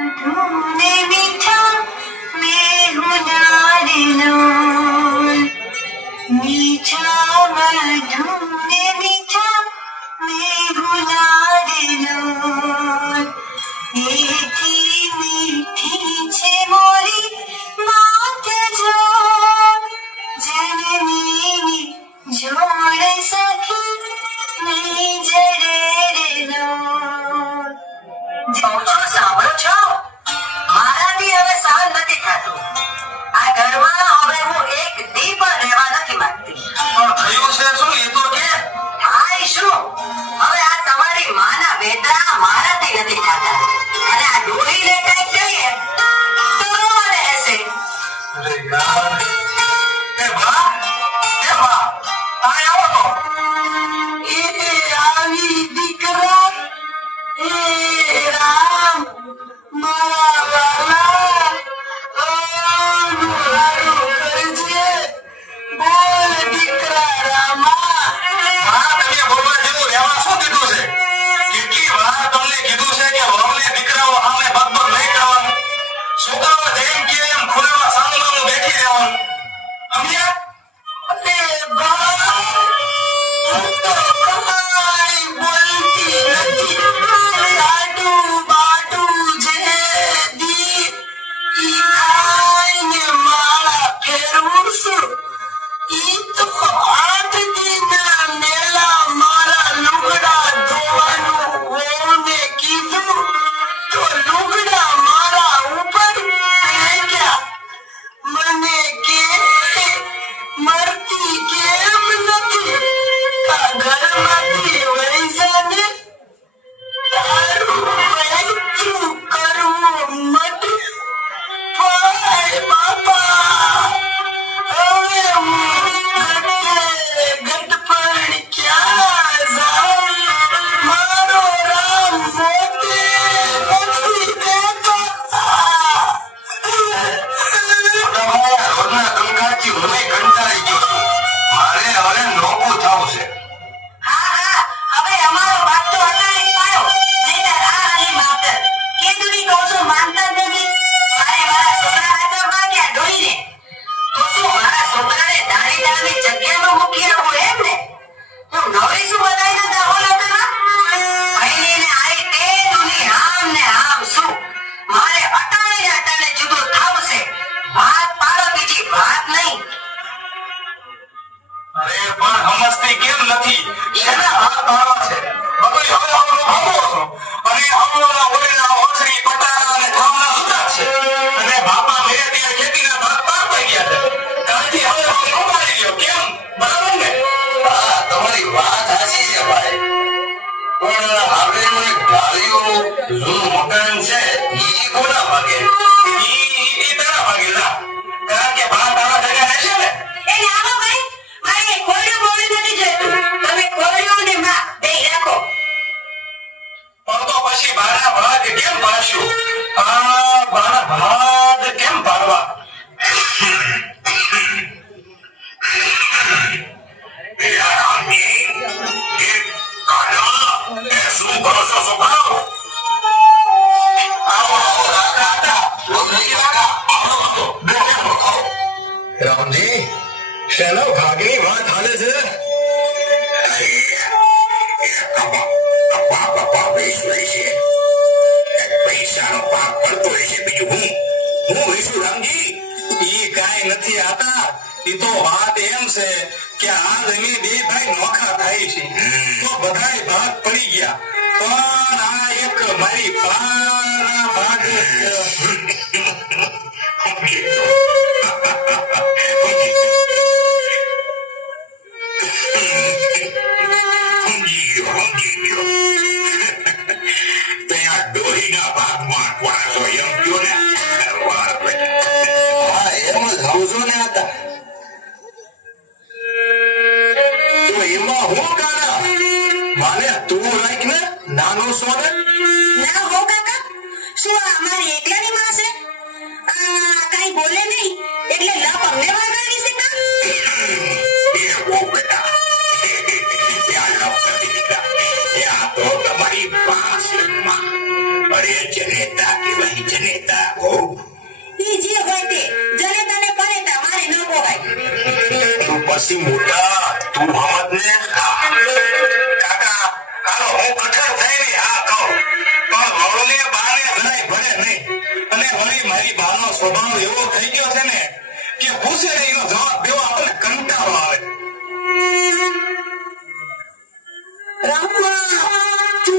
तूने मीठा मैं हूँ नारियल मीठा मधुने मीठा मैं हूँ नारियल मीठी मीठी छे मोरी बात जो जननी जोड़ सखी नहीं जरे रे लो છો સાંભળો છો મારાથી હવે સહન નથી થતું આ ઘરમાં હવે હું એક દી પણ રહેવા નથી માંગતી પણ થયું છે શું એ તો કે થાય શું હવે આ તમારી માના વેદના મારાથી નથી થતા અને આ ડોહીને કંઈક કહીએ તો રોવા રહેશે અરે યાર એ બા આ આવો તો એ આવી દીકરા એ રામ મારા વાલા મારું કરજે બોલ દીકરા રામા હા તમે બોલવા જેવું રહેવા શું કીધું છે કેટલી વાર તમને કીધું છે કે વહુને દીકરાઓ સામે બકબક નહીં કરવાનું છોકરાઓ જેમ કે એમ ખુલ્લામાં સામું બેઠી રહેવાનું સમજ્યા અરે બા હું તો કમાઈ બોલતી નથી લાડુ બાડુ જે દી ઈ ખાઈને માળા ફેરવું છું ઈ તો 8 દીના મેલા મારા લુગડા ધોવાનું વહુને કીધું તો લુગડા મારા ઉપર ફેંક્યા મને કે મરતી કેમ નથી આ ઘરમાંથી વહી જાને તારું વહેતું કરવું મત ભાઈ બાપા હવે હું ગઢપણ ક્યાં જાઉં મારો રામ મોતે નથી દેતો રોજના કંકાળથી હું કંટાળી ગયો છું મારે હવે નોકું થવું છે હા હવે અમારો વાત તો અટાળી પાડો નહીંતર આ હાલી માવતર કેદુની કહું છું માનતા જ નથી મારે મારા છોકરા હાચવવા ક્યાં ડોહીને તો શું મારા છોકરાને દાણી દાણી જગ્યામાં મૂકી આવું એમ ને હું નવરી શું બધાયનો દાહોલો કરવા ભઈનીને આઈ તે દુની આમ ને આમ શું મારે અટાણે ને અટાણે જુદું થાવું છે વાત પાડો બીજી વાત નહીં અરે પણ સમજતી કેમ નથી શેના હાથ પાડવા છે બગડી હવે આવનો ભાગો છો અને આવના ઓરેના ઓછરી પટારા અને થામના સુતા છે અને બાપા મેરે ત્યાં ખેતીના ભાગ પાર પડી ગયા છે કાલથી હવે સંભાળી લ્યો કેમ બરાબર ને હા તમારી વાત સાચી છે ભાઈ પણ આગળનું એક ઢાળિયું જૂનું મકાન છે ઈ કોના ભાગે ઈ તારા ભાગે ના કારણ કે બા તારા જગ્યા રહેશે ને એ લાવો ભાઈ મારે ખોલ્યું બોલ્યું નથી જોઈતું તમે ખોલ્યું ને માં બે રાખો પણ તો પછી બાના ભાગ કેમ પાડશું બાના ભાગ કેમ પાડવા શું કરો છો સ્વભાવ રામજી શેનો ભાગની વાત હાલે છે પૈસાનો પાક પડતો હશે બીજું હું હઈશું રામજી ઈ કાંઈ નથી આતા ઈ તો વાત એમ છે કે આ જમી બે ભાઈ નોખા થાય છે તો બધાય ભાગ પડી ગયા પણ આ એક મારી પાના ભાગ ડોહીના ભાગમાં વાંચો એમ કયો ને હા એમ જ હવજો ને હતા તો એમાં હું કાના માને તું રાખ ને નાનો સોને ના હો કાકા શું આ અમારી એકલાની માં છે કાઈ બોલે નહીં એટલે લપ અમને વાગાડી છે કા એ વો બેટા યાર લપ કરી દીધા એ આ તો તમારી પાસે માં અરે જનેતા કે વહી પછી મોટા તું સમજ ને કાકા હાલો હું કઠણ થઈને આ કહું પણ વળોને બાને જરાય ભરે નહીં અને વળી મારી બાનો સ્વભાવ એવો થઈ ગયો છે ને કે પૂછે ને એનો જવાબ દેવો આપણને